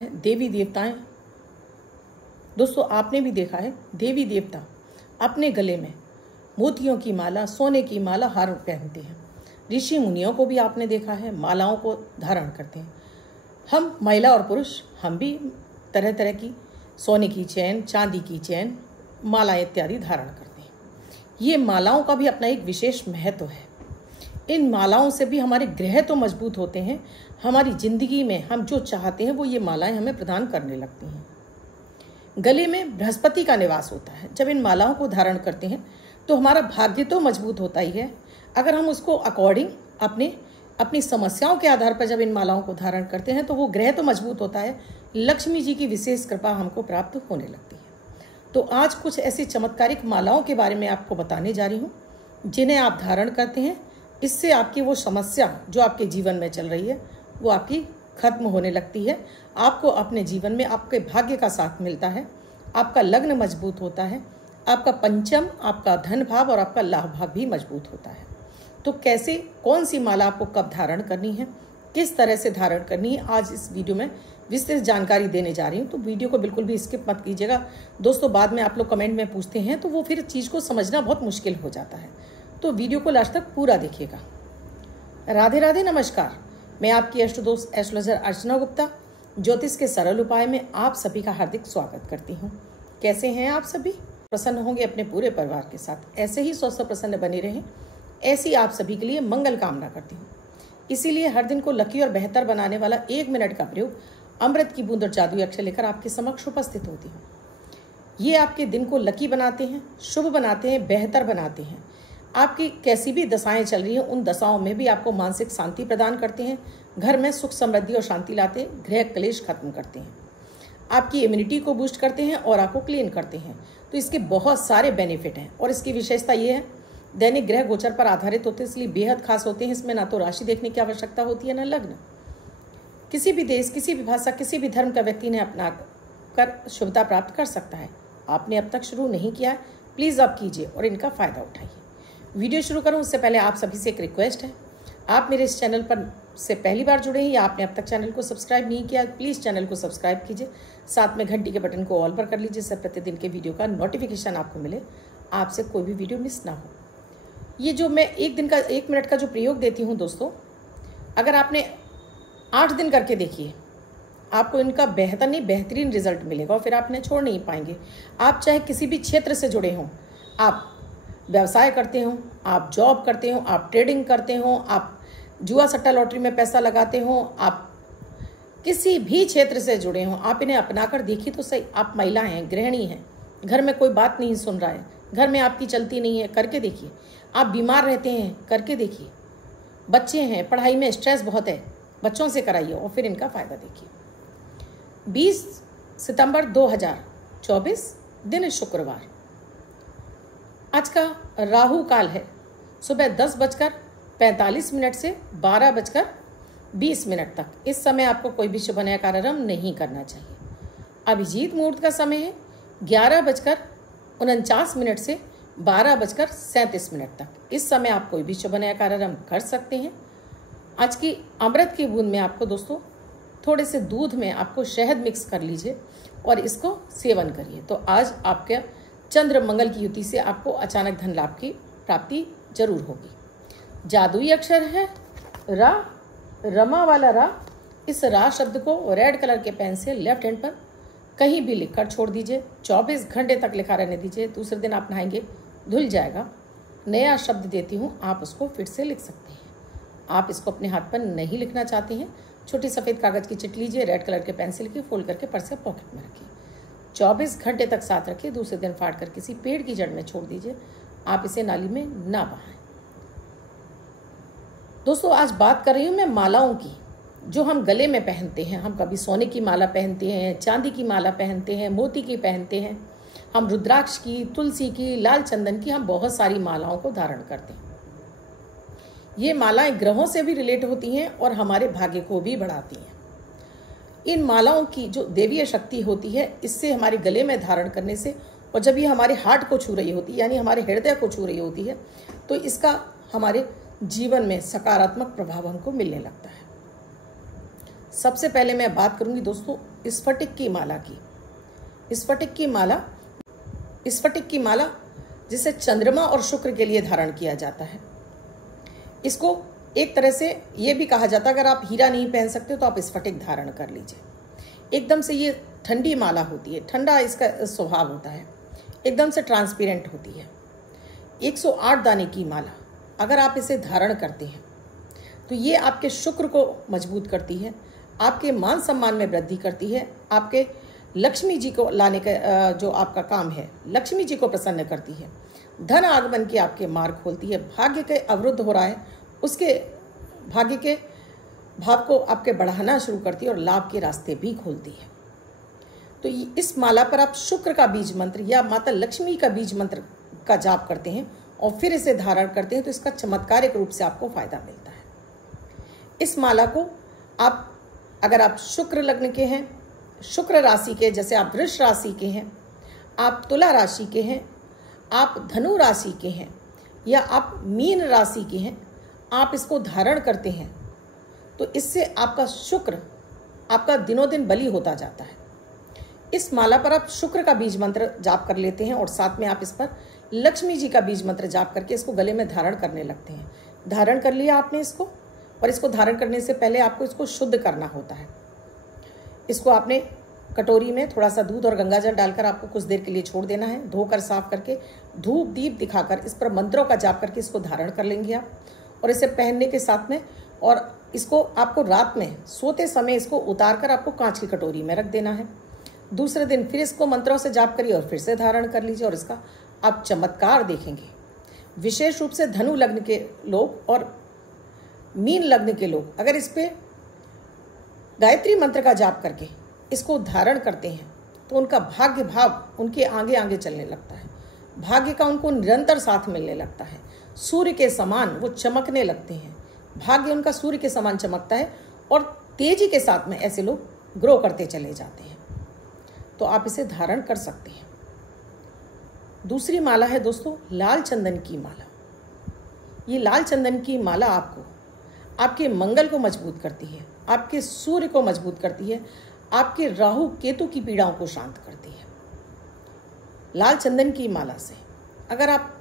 देवी देवताएं। दोस्तों आपने भी देखा है देवी देवता अपने गले में मोतियों की माला, सोने की माला, हार पहनते हैं। ऋषि मुनियों को भी आपने देखा है मालाओं को धारण करते हैं। हम महिला और पुरुष हम भी तरह तरह की सोने की चैन, चांदी की चैन, माला इत्यादि धारण करते हैं। ये मालाओं का भी अपना एक विशेष महत्व है। इन मालाओं से भी हमारे ग्रह तो मजबूत होते हैं, हमारी ज़िंदगी में हम जो चाहते हैं वो ये मालाएं हमें प्रदान करने लगती हैं। गले में बृहस्पति का निवास होता है। जब इन मालाओं को धारण करते हैं तो हमारा भाग्य तो मजबूत होता ही है। अगर हम उसको अकॉर्डिंग अपनी समस्याओं के आधार पर जब इन मालाओं को धारण करते हैं तो वो ग्रह तो मजबूत होता है, लक्ष्मी जी की विशेष कृपा हमको प्राप्त होने लगती है। तो आज कुछ ऐसी चमत्कारिक मालाओं के बारे में आपको बताने जा रही हूँ जिन्हें आप धारण करते हैं। इससे आपकी वो समस्या जो आपके जीवन में चल रही है वो आपकी खत्म होने लगती है। आपको अपने जीवन में आपके भाग्य का साथ मिलता है, आपका लग्न मजबूत होता है, आपका पंचम, आपका धन भाव और आपका लाभ भाव भी मजबूत होता है। तो कैसे, कौन सी माला आपको कब धारण करनी है, किस तरह से धारण करनी है, आज इस वीडियो में विस्तृत जानकारी देने जा रही हूँ। तो वीडियो को बिल्कुल भी स्किप मत कीजिएगा दोस्तों। बाद में आप लोग कमेंट में पूछते हैं तो वो फिर चीज़ को समझना बहुत मुश्किल हो जाता है। तो वीडियो को लास्ट तक पूरा देखिएगा। राधे राधे, नमस्कार। मैं आपकी अष्ट दोस्त एस्ट्रोलॉजर अर्चना गुप्ता ज्योतिष के सरल उपाय में आप सभी का हार्दिक स्वागत करती हूँ। कैसे हैं आप सभी? प्रसन्न होंगे अपने पूरे परिवार के साथ। ऐसे ही स्वस्थ प्रसन्न बने रहें, ऐसी आप सभी के लिए मंगल कामना करती हूँ। इसीलिए हर दिन को लकी और बेहतर बनाने वाला 1 मिनट का प्रयोग अमृत की बूंद और जादुई अक्षर लेकर आपके समक्ष उपस्थित होती हूँ। ये आपके दिन को लकी बनाते हैं, शुभ बनाते हैं, बेहतर बनाते हैं। आपकी कैसी भी दशाएं चल रही हैं उन दशाओं में भी आपको मानसिक शांति प्रदान करते हैं, घर में सुख समृद्धि और शांति लाते हैं, गृह क्लेश खत्म करते हैं, आपकी इम्यूनिटी को बूस्ट करते हैं और आपको क्लीन करते हैं। तो इसके बहुत सारे बेनिफिट हैं और इसकी विशेषता ये है दैनिक ग्रह गोचर पर आधारित होते हैं, इसलिए बेहद खास होते हैं। इसमें ना तो राशि देखने की आवश्यकता होती है ना लग्न। किसी भी देश, किसी भी भाषा, किसी भी धर्म का व्यक्ति ने अपना कर शुभता प्राप्त कर सकता है। आपने अब तक शुरू नहीं किया है, प्लीज़ अब कीजिए और इनका फ़ायदा उठाइए। वीडियो शुरू करूं उससे पहले आप सभी से एक रिक्वेस्ट है, आप मेरे इस चैनल पर से पहली बार जुड़े हैं या आपने अब तक चैनल को सब्सक्राइब नहीं किया, प्लीज़ चैनल को सब्सक्राइब कीजिए, साथ में घंटी के बटन को ऑल पर कर लीजिए जिससे प्रतिदिन के वीडियो का नोटिफिकेशन आपको मिले, आपसे कोई भी वीडियो मिस ना हो। ये जो मैं 1 मिनट का जो प्रयोग देती हूँ दोस्तों, अगर आपने 8 दिन करके देखिए, आपको इनका बेहतरीन रिजल्ट मिलेगा और फिर आप इन्हें छोड़ नहीं पाएंगे। आप चाहे किसी भी क्षेत्र से जुड़े हों, आप व्यवसाय करते हो, आप जॉब करते हो, आप ट्रेडिंग करते हो, आप जुआ सट्टा लॉटरी में पैसा लगाते हो, आप किसी भी क्षेत्र से जुड़े हो, आप इन्हें अपनाकर देखिए तो सही। आप महिला हैं, गृहिणी हैं, घर में कोई बात नहीं सुन रहा है, घर में आपकी चलती नहीं है, करके देखिए। आप बीमार रहते हैं, करके देखिए। बच्चे हैं, पढ़ाई में स्ट्रेस बहुत है, बच्चों से कराइए और फिर इनका फ़ायदा देखिए। 20 सितंबर 2024 दिन शुक्रवार। आज का राहु काल है सुबह 10:45 से 12:20 तक। इस समय आपको कोई भी शुभ नया कार्यारंभ नहीं करना चाहिए। अभिजीत मुहूर्त का समय है 11:49 से 12:37 तक। इस समय आप कोई भी शुभ नया कार्यारंभ कर सकते हैं। आज की अमृत की बूंद में आपको दोस्तों थोड़े से दूध में आपको शहद मिक्स कर लीजिए और इसको सेवन करिए। तो आज आपके चंद्र मंगल की युति से आपको अचानक धन लाभ की प्राप्ति जरूर होगी। जादुई अक्षर है रा, रमा वाला रा। इस रा शब्द को रेड कलर के पेन से लेफ्ट हैंड पर कहीं भी लिखकर छोड़ दीजिए। 24 घंटे तक लिखा रहने दीजिए। दूसरे दिन आप नहाएंगे, धुल जाएगा। नया शब्द देती हूँ, आप उसको फिर से लिख सकते हैं। आप इसको अपने हाथ पर नहीं लिखना चाहते हैं, छोटी सफ़ेद कागज़ की चिट लीजिए, रेड कलर के पेन से लिखिए, फोल्ड करके पर्स के पॉकेट में रखिए। 24 घंटे तक साथ रखिए। दूसरे दिन फाड़ कर किसी पेड़ की जड़ में छोड़ दीजिए। आप इसे नाली में ना बहाएं। दोस्तों आज बात कर रही हूँ मैं मालाओं की, जो हम गले में पहनते हैं। हम कभी सोने की माला पहनते हैं, चांदी की माला पहनते हैं, मोती की पहनते हैं, हम रुद्राक्ष की, तुलसी की, लाल चंदन की, हम बहुत सारी मालाओं को धारण करते हैं। ये मालाएं ग्रहों से भी रिलेट होती हैं और हमारे भाग्य को भी बढ़ाती हैं। इन मालाओं की जो देवीय शक्ति होती है, इससे हमारे गले में धारण करने से, और जब ये हमारे हार्ट को छू रही होती है यानी हमारे हृदय को छू रही होती है, तो इसका हमारे जीवन में सकारात्मक प्रभाव हमको मिलने लगता है। सबसे पहले मैं बात करूंगी दोस्तों स्फटिक की माला की। स्फटिक की माला जिसे चंद्रमा और शुक्र के लिए धारण किया जाता है। इसको एक तरह से ये भी कहा जाता है, अगर आप हीरा नहीं पहन सकते तो आप स्फटिक धारण कर लीजिए। एकदम से ये ठंडी माला होती है, ठंडा इसका स्वभाव होता है, एकदम से ट्रांसपेरेंट होती है। 108 दाने की माला अगर आप इसे धारण करते हैं तो ये आपके शुक्र को मजबूत करती है, आपके मान सम्मान में वृद्धि करती है, आपके लक्ष्मी जी को लाने का जो आपका काम है, लक्ष्मी जी को प्रसन्न करती है, धन आगमन के आपके मार्ग खोलती है, भाग्य के अवरुद्ध हो रहा है उसके भाग्य के भाव को आपके बढ़ाना शुरू करती है और लाभ के रास्ते भी खोलती है। तो इस माला पर आप शुक्र का बीज मंत्र या माता लक्ष्मी का बीज मंत्र का जाप करते हैं और फिर इसे धारण करते हैं तो इसका चमत्कारिक रूप से आपको फायदा मिलता है। इस माला को आप अगर आप शुक्र लग्न के हैं, शुक्र राशि के, जैसे आप वृष राशि के हैं, आप तुला राशि के हैं, आप धनु राशि के हैं या आप मीन राशि के हैं, आप इसको धारण करते हैं तो इससे आपका शुक्र आपका दिनों दिन बली होता जाता है। इस माला पर आप शुक्र का बीज मंत्र जाप कर लेते हैं और साथ में आप इस पर लक्ष्मी जी का बीज मंत्र जाप करके इसको गले में धारण करने लगते हैं। धारण कर लिया आपने इसको, और इसको धारण करने से पहले आपको इसको शुद्ध करना होता है। इसको आपने कटोरी में थोड़ा सा दूध और गंगाजल डालकर आपको कुछ देर के लिए छोड़ देना है। धोकर साफ करके धूप दीप दिखाकर इस पर मंत्रों का जाप करके इसको धारण कर लेंगे आप, और इसे पहनने के साथ में, और इसको आपको रात में सोते समय इसको उतार कर आपको कांच की कटोरी में रख देना है। दूसरे दिन फिर इसको मंत्रों से जाप करिए और फिर से धारण कर लीजिए और इसका आप चमत्कार देखेंगे। विशेष रूप से धनु लग्न के लोग और मीन लग्न के लोग अगर इस पे गायत्री मंत्र का जाप करके इसको धारण करते हैं तो उनका भाग्य भाव उनके आगे आगे चलने लगता है, भाग्य का उनको निरंतर साथ मिलने लगता है, सूर्य के समान वो चमकने लगते हैं, भाग्य उनका सूर्य के समान चमकता है और तेजी के साथ में ऐसे लोग ग्रो करते चले जाते हैं। तो आप इसे धारण कर सकते हैं। दूसरी माला है दोस्तों लाल चंदन की माला। ये लाल चंदन की माला आपको आपके मंगल को मजबूत करती है, आपके सूर्य को मजबूत करती है, आपके राहु केतु की पीड़ाओं को शांत करती है। लाल चंदन की माला से अगर आप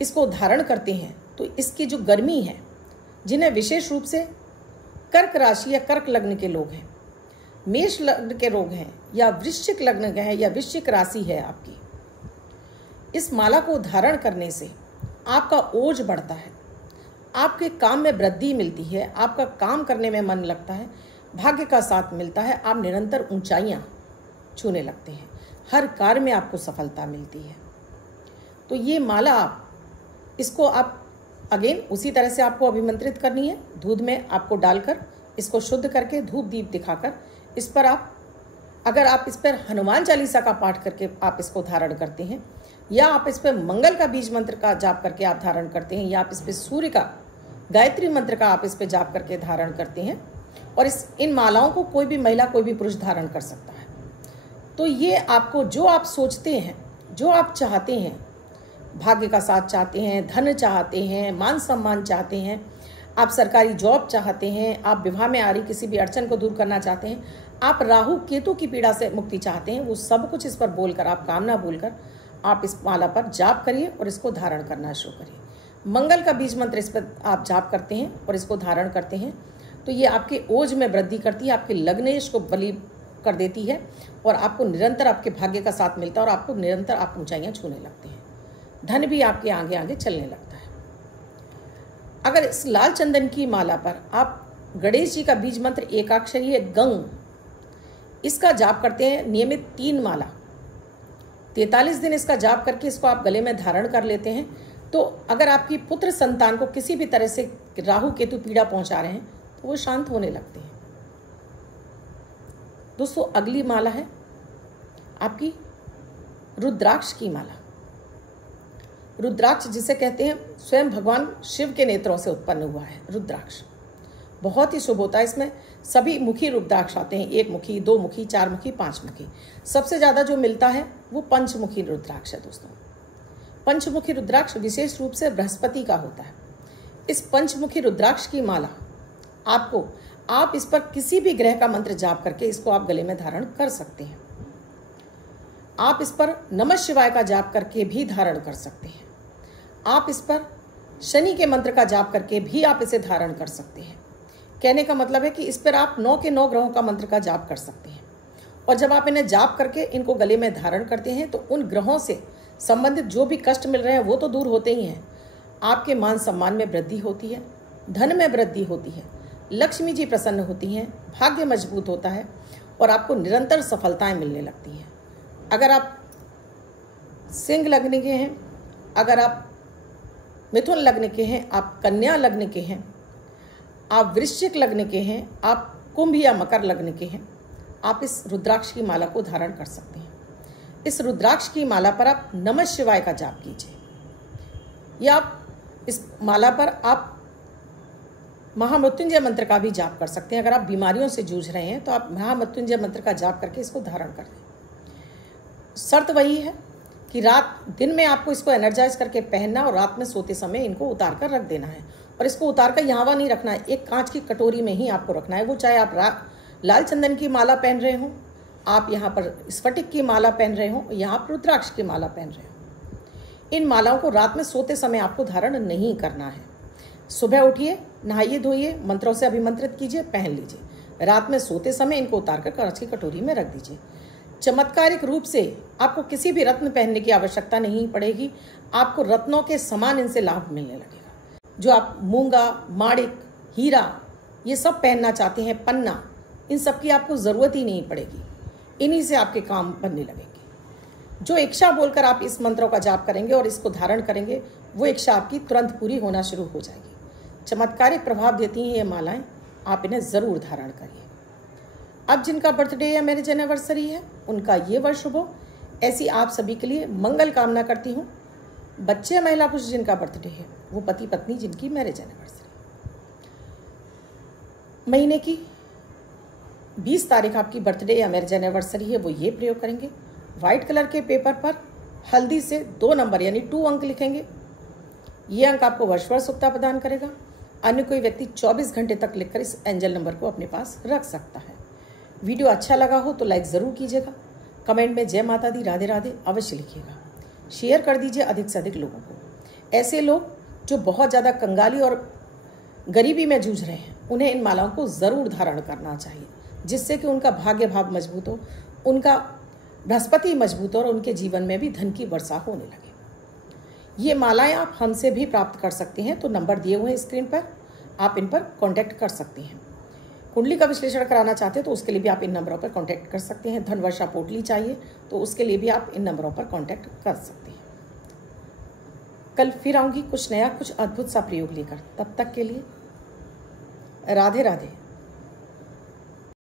इसको धारण करते हैं तो इसकी जो गर्मी है, जिन्हें विशेष रूप से कर्क राशि या कर्क लग्न के लोग हैं, मेष लग्न के लोग हैं या वृश्चिक लग्न के हैं या वृश्चिक राशि है आपकी, इस माला को धारण करने से आपका ओज बढ़ता है, आपके काम में वृद्धि मिलती है, आपका काम करने में मन लगता है, भाग्य का साथ मिलता है, आप निरंतर ऊंचाइयां छूने लगते हैं, हर कार्य में आपको सफलता मिलती है। तो ये माला इसको आप अगेन उसी तरह से आपको अभिमंत्रित करनी है। दूध में आपको डालकर इसको शुद्ध करके धूप दीप दिखाकर इस पर आप अगर आप इस पर हनुमान चालीसा का पाठ करके आप इसको धारण करते हैं या आप इस पर मंगल का बीज मंत्र का जाप करके आप धारण करते हैं या आप इस पर सूर्य का गायत्री मंत्र का आप इस पर जाप करके धारण करते हैं, और इन मालाओं को कोई भी महिला कोई भी पुरुष धारण कर सकता है। तो ये आपको जो आप सोचते हैं, जो आप चाहते हैं, भाग्य का साथ चाहते हैं, धन चाहते हैं, मान सम्मान चाहते हैं, आप सरकारी जॉब चाहते हैं, आप विवाह में आ रही किसी भी अड़चन को दूर करना चाहते हैं, आप राहु केतु की पीड़ा से मुक्ति चाहते हैं, वो सब कुछ इस पर बोलकर आप कामना बोलकर आप इस माला पर जाप करिए और इसको धारण करना शुरू करिए। मंगल का बीज मंत्र इस पर आप जाप करते हैं और इसको धारण करते हैं तो ये आपके ओज में वृद्धि करती है, आपके लग्नेश को बली कर देती है और आपको निरंतर आपके भाग्य का साथ मिलता है और आपको निरंतर आप ऊंचाइयां छूने लगते हैं, धन भी आपके आगे आगे चलने लगता है। अगर इस लाल चंदन की माला पर आप गणेश जी का बीज मंत्र एकाक्षरी गंग इसका जाप करते हैं नियमित 3 माला, 43 दिन इसका जाप करके इसको आप गले में धारण कर लेते हैं, तो अगर आपकी पुत्र संतान को किसी भी तरह से राहु केतु पीड़ा पहुंचा रहे हैं तो वो शांत होने लगते हैं। दोस्तों अगली माला है आपकी रुद्राक्ष की माला। रुद्राक्ष जिसे कहते हैं स्वयं भगवान शिव के नेत्रों से उत्पन्न हुआ है रुद्राक्ष, बहुत ही शुभ होता है। इसमें सभी मुखी रुद्राक्ष आते हैं, 1 मुखी, 2 मुखी, 4 मुखी, 5 मुखी। सबसे ज़्यादा जो मिलता है वो पंचमुखी रुद्राक्ष है दोस्तों। पंचमुखी रुद्राक्ष विशेष रूप से बृहस्पति का होता है। इस पंचमुखी रुद्राक्ष की माला आपको आप इस पर किसी भी ग्रह का मंत्र जाप करके इसको आप गले में धारण कर सकते हैं। आप इस पर नमः शिवाय का जाप करके भी धारण कर सकते हैं। आप इस पर शनि के मंत्र का जाप करके भी आप इसे धारण कर सकते हैं। कहने का मतलब है कि इस पर आप 9 के 9 ग्रहों का मंत्र का जाप कर सकते हैं। और जब आप इन्हें जाप करके इनको गले में धारण करते हैं तो उन ग्रहों से संबंधित जो भी कष्ट मिल रहे हैं वो तो दूर होते ही हैं। आपके मान सम्मान में वृद्धि होती है, धन में वृद्धि होती है, लक्ष्मी जी प्रसन्न होती हैं, भाग्य मजबूत होता है और आपको निरंतर सफलताएं मिलने लगती हैं। अगर आप सिंह लग्न के हैं, अगर आप मिथुन लग्न के हैं, आप कन्या लग्न के हैं, आप वृश्चिक लग्न के हैं, आप कुंभ या मकर लग्न के हैं, आप इस रुद्राक्ष की माला को धारण कर सकते हैं। इस रुद्राक्ष की माला पर आप नमः शिवाय का जाप कीजिए या आप इस माला पर आप महामृत्युंजय मंत्र का भी जाप कर सकते हैं। अगर आप बीमारियों से जूझ रहे हैं तो आप महामृत्युंजय मंत्र का जाप करके इसको धारण कर लें। शर्त वही है कि दिन में आपको इसको एनर्जाइज करके पहनना और रात में सोते समय इनको उतार कर रख देना है। और इसको उतार कर यहाँ वहाँ नहीं रखना है, एक कांच की कटोरी में ही आपको रखना है। वो चाहे आप लाल चंदन की माला पहन रहे हो, आप यहाँ पर स्फटिक की माला पहन रहे हो, यहाँ पर रुद्राक्ष की माला पहन रहे हो, इन मालाओं को रात में सोते समय आपको धारण नहीं करना है। सुबह उठिए, नहाइए धोइए, मंत्रों से अभिमंत्रित कीजिए, पहन लीजिए। रात में सोते समय इनको उतार कर कांच की कटोरी में रख दीजिए। चमत्कारिक रूप से आपको किसी भी रत्न पहनने की आवश्यकता नहीं पड़ेगी। आपको रत्नों के समान इनसे लाभ मिलने लगेगा। जो आप मूंगा, माणिक, हीरा ये सब पहनना चाहते हैं, पन्ना, इन सब की आपको ज़रूरत ही नहीं पड़ेगी। इन्हीं से आपके काम बनने लगेंगे। जो इच्छा बोलकर आप इस मंत्रों का जाप करेंगे और इसको धारण करेंगे, वो इच्छा आपकी तुरंत पूरी होना शुरू हो जाएगी। चमत्कारिक प्रभाव देती हैं ये मालाएं, आप इन्हें ज़रूर धारण करिए। अब जिनका बर्थडे या मैरिज एनिवर्सरी है उनका ये वर्ष शुभ हो, ऐसी आप सभी के लिए मंगल कामना करती हूँ। बच्चे, महिला, पुरुष जिनका बर्थडे है, वो पति पत्नी जिनकी मैरिज एनिवर्सरी, महीने की 20 तारीख आपकी बर्थडे या मैरिज एनिवर्सरी है, वो ये प्रयोग करेंगे। वाइट कलर के पेपर पर हल्दी से 2 नंबर यानी 2 अंक लिखेंगे। ये अंक आपको वर्ष सुखता प्रदान करेगा। अन्य कोई व्यक्ति 24 घंटे तक लिखकर इस एंजल नंबर को अपने पास रख सकता है। वीडियो अच्छा लगा हो तो लाइक ज़रूर कीजिएगा। कमेंट में जय माता दी, राधे राधे अवश्य लिखिएगा। शेयर कर दीजिए अधिक से अधिक लोगों को। ऐसे लोग जो बहुत ज़्यादा कंगाली और गरीबी में जूझ रहे हैं, उन्हें इन मालाओं को ज़रूर धारण करना चाहिए, जिससे कि उनका भाग्य भाव मजबूत हो, उनका बृहस्पति मजबूत हो और उनके जीवन में भी धन की वर्षा होने लगे। ये मालाएं आप हमसे भी प्राप्त कर सकते हैं, तो नंबर दिए हुए हैं स्क्रीन पर, आप इन पर कांटेक्ट कर सकते हैं। कुंडली का विश्लेषण कराना चाहते हैं तो उसके लिए भी आप इन नंबरों पर कांटेक्ट कर सकते हैं। धन वर्षा पोटली चाहिए तो उसके लिए भी आप इन नंबरों पर कांटेक्ट कर सकते हैं। कल फिर आऊँगी कुछ नया, कुछ अद्भुत सा प्रयोग लेकर। तब तक के लिए राधे राधे।